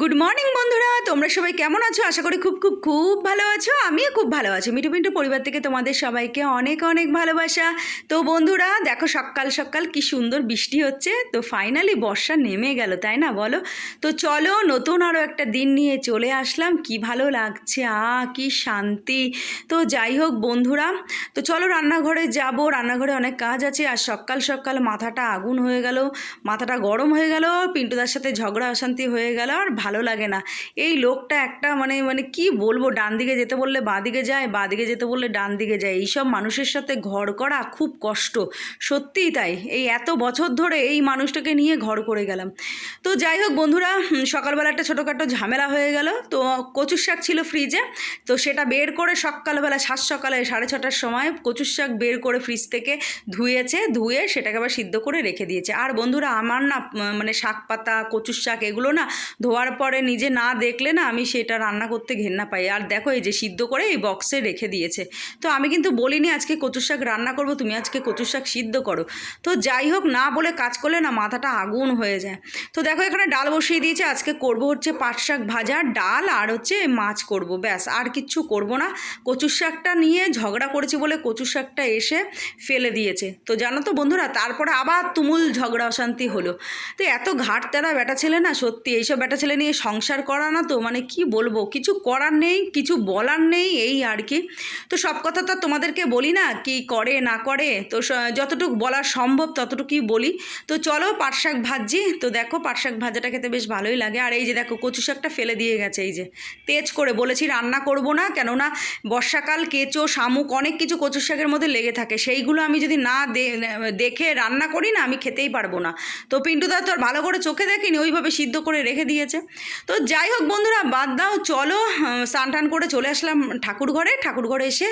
Good morning বন্ধুরা। তোমরা সবাই কেমন আছো? আশা করি খুব খুব খুব ভালো আছো। আমিও খুব ভালো আছি। মিঠু মিন্টু পরিবার থেকে তোমাদের সবাইকে অনেক অনেক ভালোবাসা। তো বন্ধুরা, দেখো সকাল সকাল কি সুন্দর বৃষ্টি হচ্ছে। তো ফাইনালি বর্ষা নেমে গেল, তাই না বলো? তো চলো নতুন আরও একটা দিন নিয়ে চলে আসলাম। কি ভালো লাগছে আ কি শান্তি। তো যাই হোক বন্ধুরা, তো চলো রান্নাঘরে যাব। রান্নাঘরে অনেক কাজ আছে। আর সকাল সকাল মাথাটা আগুন হয়ে গেল, মাথাটা গরম হয়ে গেল, পিন্টুদার সাথে ঝগড়া অশান্তি হয়ে গেল, আর ভালো লাগে না। এই লোকটা একটা মানে মানে কি বলব, ডান দিকে যেতে বললে বাঁ দিকে যায়, বাঁ দিকে যেতে বললে ডান দিকে যায়। এইসব মানুষের সাথে ঘর করা খুব কষ্ট। সত্যিই তাই। এই এত বছর ধরে এই মানুষটাকে নিয়ে ঘর করে গেলাম। তো যাই হোক বন্ধুরা সকালবেলা একটা ছোটোখাটো ঝামেলা হয়ে গেল। তো কচুর শাক ছিল ফ্রিজে তো সেটা বের করে সকালবেলা সাত সকালে সাড়ে ছটার সময় কচুর শাক বের করে ফ্রিজ থেকে ধুয়েছে, ধুয়ে সেটাকে আবার সিদ্ধ করে রেখে দিয়েছে। আর বন্ধুরা, আমার না মানে শাক পাতা, কচুর শাক এগুলো না ধোয়ার পরে নিজে না দেখলে না আমি সেটা রান্না করতে ঘেন্না পাই। আর দেখো এই যে সিদ্ধ করে এই বক্সে রেখে দিয়েছে। তো আমি কিন্তু বলিনি আজকে কচুর শাক রান্না করব, তুমি আজকে কচুর শাক সিদ্ধ করো। তো যাই হোক, না বলে কাজ করলে না মাথাটা আগুন হয়ে যায়। তো দেখো এখানে ডাল বসিয়ে দিয়েছে, আজকে করব হচ্ছে পাট শাক ভাজা, ডাল আর হচ্ছে মাছ করব, ব্যাস। আর কিচ্ছু করব না। কচুর শাকটা নিয়ে ঝগড়া করেছি বলে কচুর শাকটা এসে ফেলে দিয়েছে। তো জানো তো বন্ধুরা, তারপরে আবার তুমুল ঝগড়া অশান্তি হলো। তো এত ঘাট তেরা বেটা ছেলে না সত্যি, এইসব বেটা ছেলে নিয়ে সংসার করা না তো মানে কি বলব? কিছু করার নেই, কিছু বলার নেই, এই আর কি। তো সব কথা তো তোমাদেরকে বলি না, কি করে, না করে। তো যতটুকু বলা সম্ভব ততটুকুই বলি। তো চলো পাট শাক ভাজি তো দেখো পাট শাক ভাজাটা খেতে বেশ ভালোই লাগে। আর এই যে দেখো কচু শাকটা ফেলে দিয়ে গেছে, এই যে। তেজ করে বলেছি রান্না করব না, কেননা বর্ষাকাল, কেঁচো, শামুক অনেক কিছু কচু শাকের মধ্যে লেগে থাকে। সেইগুলো আমি যদি না দেখে রান্না করি না, আমি খেতেই পারব না। তো পিন্টুদা তো আর ভালো করে চোখে দেখিনি, ওইভাবে সিদ্ধ করে রেখে দিয়েছে। তো যাই হোক বন্ধুরা, বাদ দাও, চলো স্নান টান করে চলে আসলাম ঠাকুর ঘরে ঠাকুর ঘরে এসে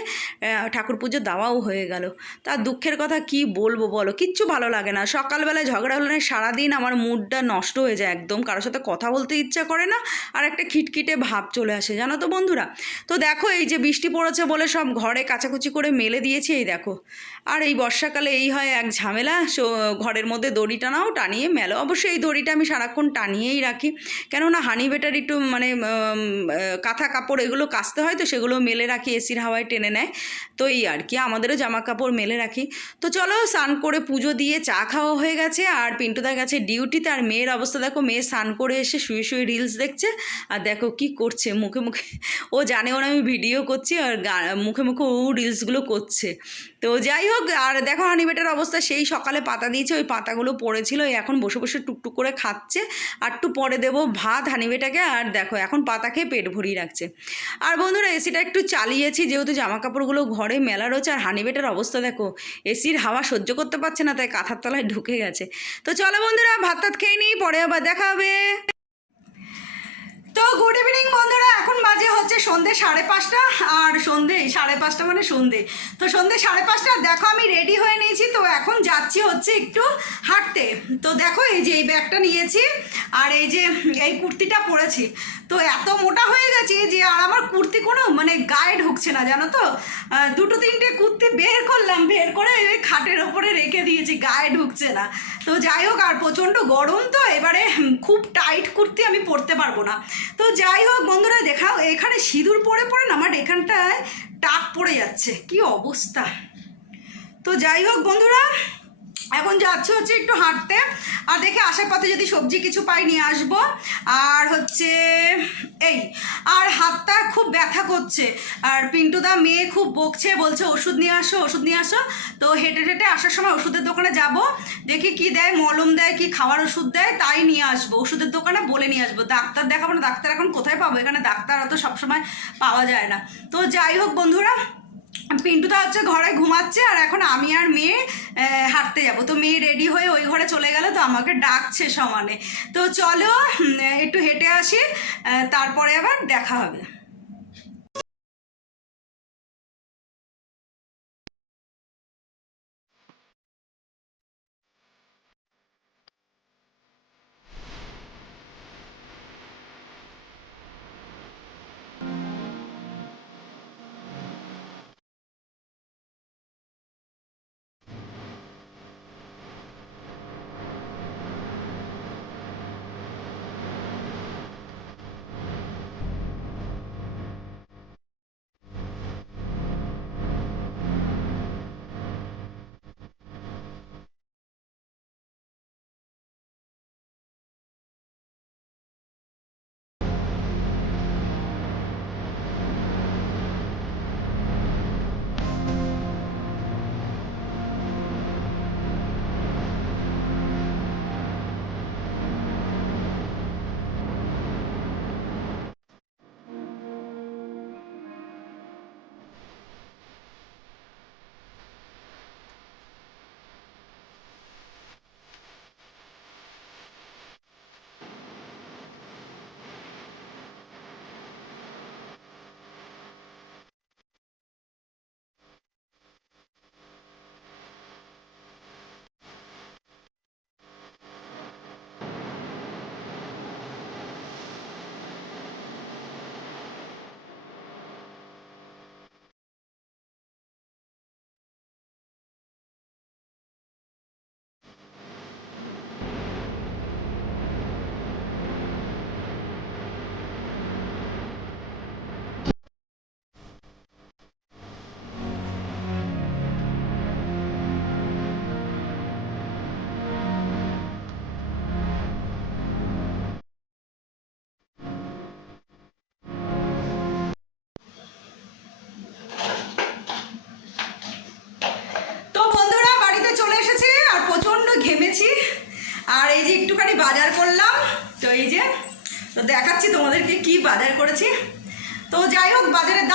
ঠাকুর পুজো দেওয়াও হয়ে গেল। তার দুঃখের কথা কি বলব বলো? কিচ্ছু ভালো লাগে না। সকালবেলায় ঝগড়া হলে না সারাদিন আমার মুডটা নষ্ট হয়ে যায় একদম। কারোর সাথে কথা বলতে ইচ্ছা করে না, আর একটা খিটখিটে ভাব চলে আসে, জানো তো বন্ধুরা? তো দেখো, এই যে বৃষ্টি পড়েছে বলে সব ঘরে কাচাকুচি করে মেলে দিয়েছি, এই দেখো। আর এই বর্ষাকালে এই হয় এক ঝামেলা ঘরের মধ্যে দড়ি টানাও, টানিয়ে মেলো। অবশ্যই এই দড়িটা আমি সারাক্ষণ টানিয়েই রাখি। কেননা হানি বেটার একটু মানে আহ, কাঁথা কাপড় এগুলো কাচতে হয় তো সেগুলো মেলে রাখি এসির হাওয়ায় টেনে নেয়। তো এই আর কি আমাদেরও জামা কাপড় মেলে রাখি। তো চলো স্নান করে পুজো দিয়ে চা খাওয়া হয়ে গেছে আর পিন্টুদা গেছে ডিউটিতে আর মেয়ের অবস্থা দেখো মেয়ে স্নান করে এসে শুয়ে শুয়ে রিলস দেখছে আর দেখো কি করছে মুখে মুখে ও জানে ওর আমি ভিডিও করছি আর মুখে মুখে ও রিলসগুলো করছে। তো যাই হোক, আর দেখো হানিবেটার অবস্থা, সেই সকালে পাতা দিয়েছে, ওই পাতাগুলো পড়েছিল এখন বসে বসে টুকটুক করে খাচ্ছে। আর একটু পরে দেবো ভাত হানিবেটাকে আর দেখো এখন পাতা খেয়ে পেট ভরিয়ে রাখছে। আর বন্ধুরা, এসিটা একটু চালিয়েছি, যেহেতু জামা কাপড়গুলো ঘরে মেলা রয়েছে, আর হানিবেটার অবস্থা দেখো, এসির হাওয়া সহ্য করতে পারছে না, তাই কাঁথার তলায় ঢুকে গেছে। তো চলো বন্ধুরা ভাত টাত খেয়ে নিই, পরে আবার দেখা হবে। তো গুড ইভিনিং বন্ধুরা, এখন বাজে হচ্ছে সন্ধে সাড়ে পাঁচটা, আর সন্ধে সাড়ে পাঁচটা মানে সন্ধে। তো সন্ধে সাড়ে পাঁচটা, দেখো আমি রেডি হয়ে নিয়েছি, তো এখন যাচ্ছি হচ্ছে একটু হাঁটতে। তো দেখো এই যে এই ব্যাগটা নিয়েছি, আর এই যে এই কুর্তিটা পরেছি। তো এত মোটা হয়ে গেছে যে আর আমার কুর্তি কোনো মানে গায়ে ঢুকছে না, জানো তো? দুটো তিনটে কুর্তি বের করলাম, বের করে খাটের ওপরে রেখে দিয়েছি, গায়ে ঢুকছে না। তো যাই হোক, আর প্রচণ্ড গরম তো, এবারে খুব টাইট কুর্তি আমি পরতে পারব না। তো যাই হোক, বন্ধুরা দেখাও এখানে সিঁদুর পরে পরে না আমার এখানটায় টাক পড়ে যাচ্ছে। কি অবস্থা? তো যাই হোক, বন্ধুরা এখন যাচ্ছে হচ্ছে একটু হাঁটতে। আর দেখে আসার পথে যদি সবজি কিছু পাই নিয়ে আসব। আর হচ্ছে এই, আর হাতটা খুব ব্যথা করছে। আর পিন্টুদা মেয়ে খুব বকছে, বলছে, ওষুধ নিয়ে আসো, ওষুধ নিয়ে আসো। তো হেঁটে হেঁটে আসার সময় ওষুধের দোকানে যাব। দেখি কি দেয়, মলম দেয়, কি খাওয়ার ওষুধ দেয়, তাই নিয়ে আসব। ওষুধের দোকানে বলে নিয়ে আসব। ডাক্তার দেখাবো না, ডাক্তার এখন কোথায় পাবো? এখানে ডাক্তার অত সবসময় পাওয়া যায় না। তো যাই হোক বন্ধুরা পিন্টুদা হচ্ছে ঘরে ঘুমাচ্ছে আর এখন আমি আর মেয়ে হাঁটতে যাব। তো মেয়ে রেডি হয়ে ওই ঘরে চলে গেল, তো আমাকে ডাকছে সমানে। তো চলো একটু হেঁটে আসি তারপরে আবার দেখা হবে।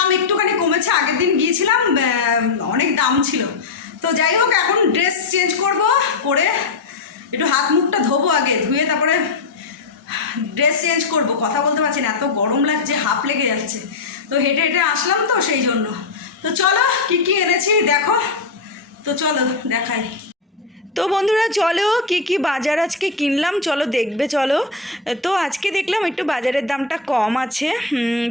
দাম একটুখানি কমেছে, আগের দিন গিয়েছিলাম অনেক দাম ছিল। তো যাই হোক, এখন ড্রেস চেঞ্জ করব, করে একটু হাত মুখটা ধোবো আগে, ধুয়ে তারপরে ড্রেস চেঞ্জ করব। কথা বলতে পারছি না, এত গরম লাগছে, হাফ লেগে যাচ্ছে। তো হেঁটে হেঁটে আসলাম তো সেই জন্য। তো চলো, কি কি এনেছি দেখো। তো চলো, দেখাই। তো বন্ধুরা চলো কি কি বাজার আজকে কিনলাম? চলো দেখবে, চলো। তো আজকে দেখলাম একটু বাজারের দামটা কম আছে।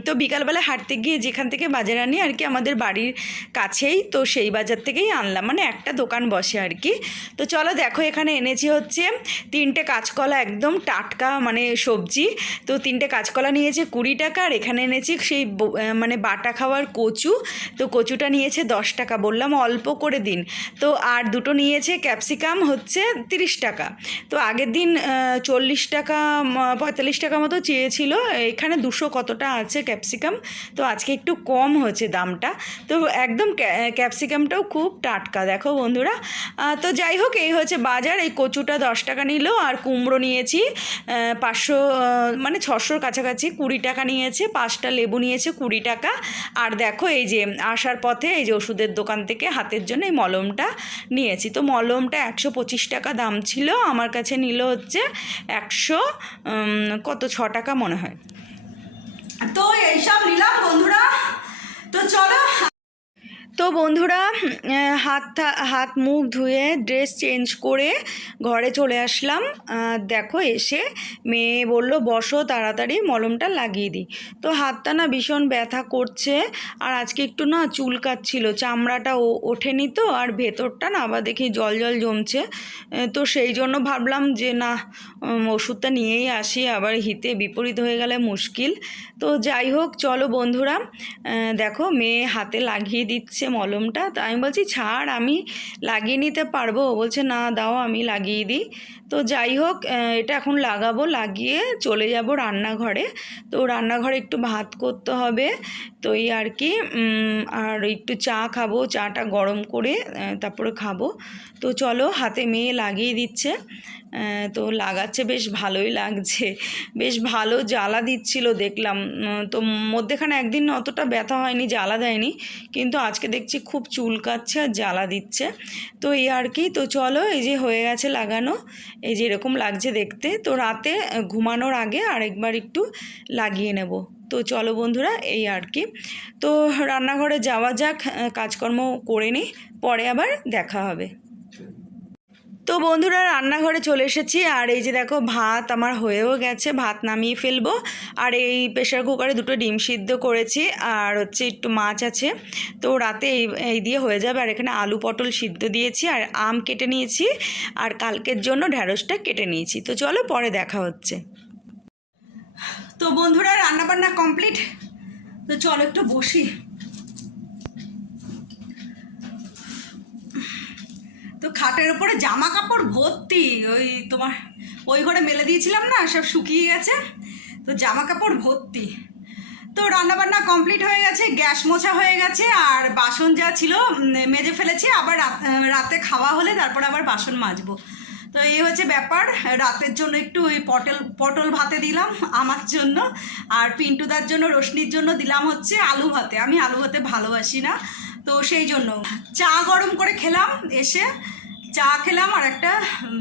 তো বিকালবেলা হাঁটতে গিয়ে যেখান থেকে বাজার আনি আর কি আমাদের বাড়ির কাছেই, তো সেই বাজার থেকেই আনলাম। মানে একটা দোকান বসে আর কি। তো চলো দেখো, এখানে এনেছি হচ্ছে তিনটে কাঁচকলা একদম টাটকা মানে সবজি। তো তিনটে কাঁচকলা নিয়েছে কুড়ি টাকা আর এখানে এনেছি সেই মানে বাটা খাওয়ার কচু। তো কচুটা নিয়েছে দশ টাকা বললাম, অল্প করে দিন। তো আর দুটো নিয়েছে ক্যাপসিকাম হচ্ছে তিরিশ টাকা। তো আগের দিন চল্লিশ টাকা পঁয়তাল্লিশ টাকা মতো চেয়েছিল। এখানে দুশো কতটা আছে ক্যাপসিকাম? তো আজকে একটু কম হয়েছে দামটা। তো একদম ক্যাপসিকামটাও খুব টাটকা। দেখো বন্ধুরা তো যাই হোক, এই হচ্ছে বাজার। এই কচুটা দশ টাকা নিল, আর কুমড়ো নিয়েছি পাঁচশো মানে ছশোর কাছাকাছি কুড়ি টাকা নিয়েছে, পাঁচটা লেবু নিয়েছে কুড়ি টাকা। আর দেখো এই যে, আসার পথে এই যে ওষুধের দোকান থেকে হাতের জন্য এই মলমটা নিয়েছি। তো মলমটা একশো পঁচিশ টাকা দাম ছিল। আমার কাছে নিল হচ্ছে একশো কত, ছ টাকা মনে হয়। তো এইসব নিলাম বন্ধুরা। তো চলো তো বন্ধুরা হাত হাত, মুখ ধুয়ে ড্রেস চেঞ্জ করে ঘরে চলে আসলাম। দেখো এসে মেয়ে বলল, বসো, তাড়াতাড়ি মলমটা লাগিয়ে দিই। তো হাতটা না ভীষণ ব্যথা করছে, আর আজকে একটু না চুল কাচ্ছিল চামড়াটা ও- ওঠেনি তো, আর ভেতরটা না আবার দেখি জল জল জমছে। তো সেই জন্য ভাবলাম যে, না ওষুধটা নিয়েই আসি, আবার হিতে বিপরীত হয়ে গেলে মুশকিল। তো যাই হোক, চলো বন্ধুরা দেখো মেয়ে হাতে লাগিয়ে দিচ্ছে। মলমটা। তো আমি বলছি, ছাড়, আমি লাগিয়ে নিতে পারব। বলছে, না, দাও, আমি লাগিয়ে দিই। তো যাই হোক এটা এখন লাগাবো, লাগিয়ে চলে যাব রান্নাঘরে। তো রান্নাঘরে একটু ভাত করতে হবে, তো এই আর কি আর একটু চা খাব, চাটা গরম করে তারপরে খাব। তো চলো, হাতে মেয়ে লাগিয়ে দিচ্ছে। তো লাগাচ্ছে, বেশ ভালোই লাগছে। বেশ ভালো জ্বালা দিচ্ছিল দেখলাম। তো মধ্যেখানে একদিন অতটা ব্যথা হয়নি, জ্বালা দেয়নি, কিন্তু আজকে দেখছি খুব চুলকাচ্ছে আর জ্বালা দিচ্ছে। তো এই আর কি, তো চলো এই যে হয়ে গেছে লাগানো, এই যে এরকম লাগছে দেখতে। তো রাতে ঘুমানোর আগে আরেকবার একটু লাগিয়ে নেব। তো চলো বন্ধুরা, এই আর কি। তো রান্নাঘরে যাওয়া যাক কাজকর্ম করে নিই, পরে আবার দেখা হবে। তো বন্ধুরা, রান্নাঘরে চলে এসেছি। আর এই যে দেখো, ভাত আমার হয়েও গেছে, ভাত নামিয়ে ফেলব। আর এই প্রেশার কুকারে দুটো ডিম সিদ্ধ করেছি, আর হচ্ছে একটু মাছ আছে। তো রাতে এই এই দিয়ে হয়ে যাবে। আর এখানে আলু পটল সিদ্ধ দিয়েছি, আর আম কেটে নিয়েছি। আর কালকের জন্য ঢ্যাঁড়সটা কেটে নিয়েছি। তো চলো, পরে দেখা হচ্ছে। তো বন্ধুরা, রান্নাবান্না কমপ্লিট? তো চলো, একটু বসি তো খাটের উপরে জামা কাপড় ভর্তি। ওই তোমার, ওই ঘরে মেলে দিয়েছিলাম না, সব শুকিয়ে গেছে, তো জামা কাপড় ভর্তি। তো রান্নাবান্না কমপ্লিট হয়ে গেছে, গ্যাস মোছা হয়ে গেছে, আর বাসন যা ছিল মেজে ফেলেছি, আবার রাতে খাওয়া হলে তারপর আবার বাসন মাজবো। তো এই হচ্ছে ব্যাপার, রাতের জন্য একটু ওই পটল পটল ভাতে দিলাম আমার জন্য, আর পিন্টুদার জন্য, রোশনির জন্য দিলাম হচ্ছে আলু ভাতে। আমি আলু ভাতে ভালোবাসি না, তো সেই জন্য। চা গরম করে খেলাম, এসে চা খেলাম আর একটা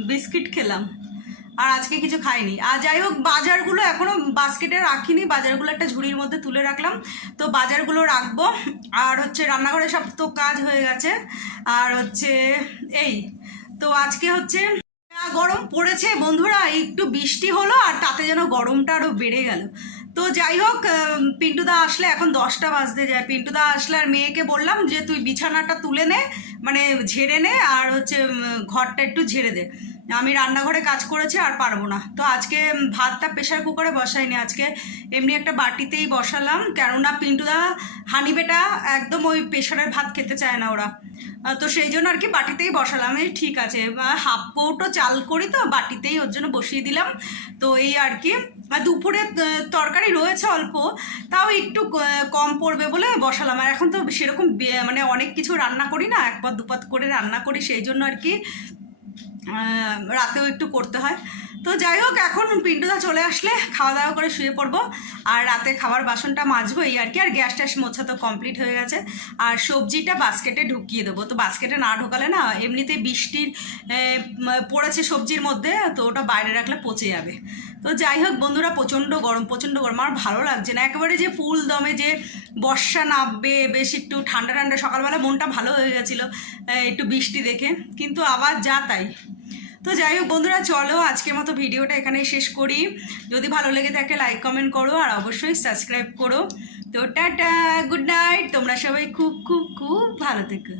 বিস্কিট খেলাম। আর আজকে কিছু খাইনি। আর যাই হোক, বাজারগুলো এখনও বাস্কেটে রাখিনি। বাজারগুলো একটা ঝুড়ির মধ্যে তুলে রাখলাম। তো বাজারগুলো রাখব। আর হচ্ছে রান্নাঘরে সব তো কাজ হয়ে গেছে। আর হচ্ছে এই, তো আজকে হচ্ছে গরম পড়েছে। বন্ধুরা, একটু বৃষ্টি হলো আর তাতে যেন গরমটা আরও বেড়ে গেল। তো যাই হোক পিন্টুদা আসলে এখন দশটা বাজতে যায়। পিন্টুদা আসলে আর মেয়েকে বললাম যে, তুই বিছানাটা তুলে নে মানে ঝেড়ে নে, আর হচ্ছে ঘরটা একটু ঝেড়ে দে। আমি রান্নাঘরে কাজ করেছি, আর পারব না। তো আজকে ভাতটা প্রেশার কুকারে বসাইনি। আজকে এমনি একটা বাটিতেই বসালাম। কেননা পিন্টুদা, হানি বেটা একদম ওই প্রেশারের ভাত খেতে চায় না ওরা। তো সেই জন্য আর কি বাটিতেই বসালাম। এই ঠিক আছে হাফ কৌটো চাল করি তো, বাটিতেই ওর জন্য বসিয়ে দিলাম। তো এই আর কি আর দুপুরে তরকারি রয়েছে অল্প, তাও একটু কম পড়বে বলে বসালাম। আর এখন তো সেরকম মানে অনেক কিছু রান্না করি না, একপাত দুপাত করে রান্না করি, সেই জন্য আর কি রাতেও একটু করতে হয়। তো যাই হোক, এখন পিন্টুদা চলে আসলে খাওয়া দাওয়া করে শুয়ে পড়ব। আর রাতে খাবার বাসনটা মাজবো, এই আর কি। আর গ্যাস ট্যাস মোছা তো কমপ্লিট হয়ে গেছে। আর সবজিটা বাস্কেটে ঢুকিয়ে দেবো। তো বাস্কেটে না ঢোকালে না এমনিতে বৃষ্টির পড়েছে সবজির মধ্যে, তো ওটা বাইরে রাখলে পচে যাবে। তো যাই হোক, বন্ধুরা, প্রচণ্ড গরম প্রচণ্ড গরম। আর ভালো লাগছে না। একেবারে যে ফুল দমে যে বর্ষা নামবে, বেশ একটু ঠান্ডা ঠান্ডা সকালবেলা মনটা ভালো হয়ে গেছিল একটু বৃষ্টি দেখে। কিন্তু আবার যা তাই। তো যাই হোক বন্ধুরা, চলো আজকের মতো ভিডিওটা এখানে শেষ করি। যদি ভালো লেগে থাকে লাইক কমেন্ট করো, আর অবশ্যই সাবস্ক্রাইব করো। তো টাটা গুড নাইট তোমরা সবাই খুব খুব খুব ভালো থেকো।